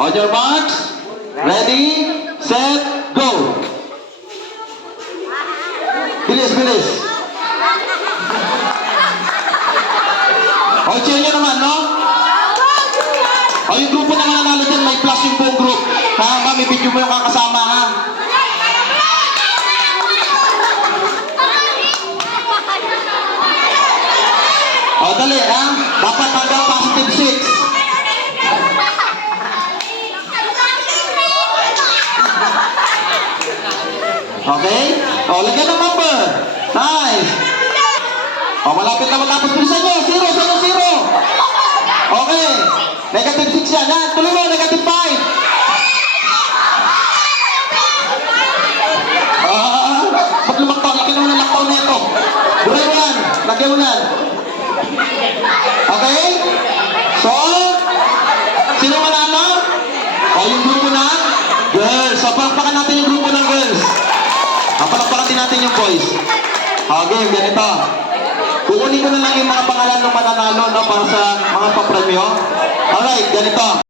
On your marks, ready, set, go. Bilis, bilis. O, cheer nyo naman, no? O, yung grupo na mananalo dyan, may plus yung buong group. Ha, mami, video mo yung kakasama, ha? O, dali, ha? Dapat hanggang positive 6. Okay? O, lagyan ng number. Nice. O, malapit na matapos. Bilisan nyo. 0, 0, 0. Okay. Negative 6 yan. Yan. Tuloy mo. Negative 5. Pag lumaktaw, laki naman ang laktaw na ito. Buray mo yan. Lagyan mo yan. Okay? So, sino manalo? O, yung grupo na girls. So, palakpakan natin yung grupo ng girls. Palakpakan din natin yung boys. Okay, ganito. Kukunin ko na lang yung mga pangalan ng mananalo, no, para sa mga papremyo. Alright, ganito.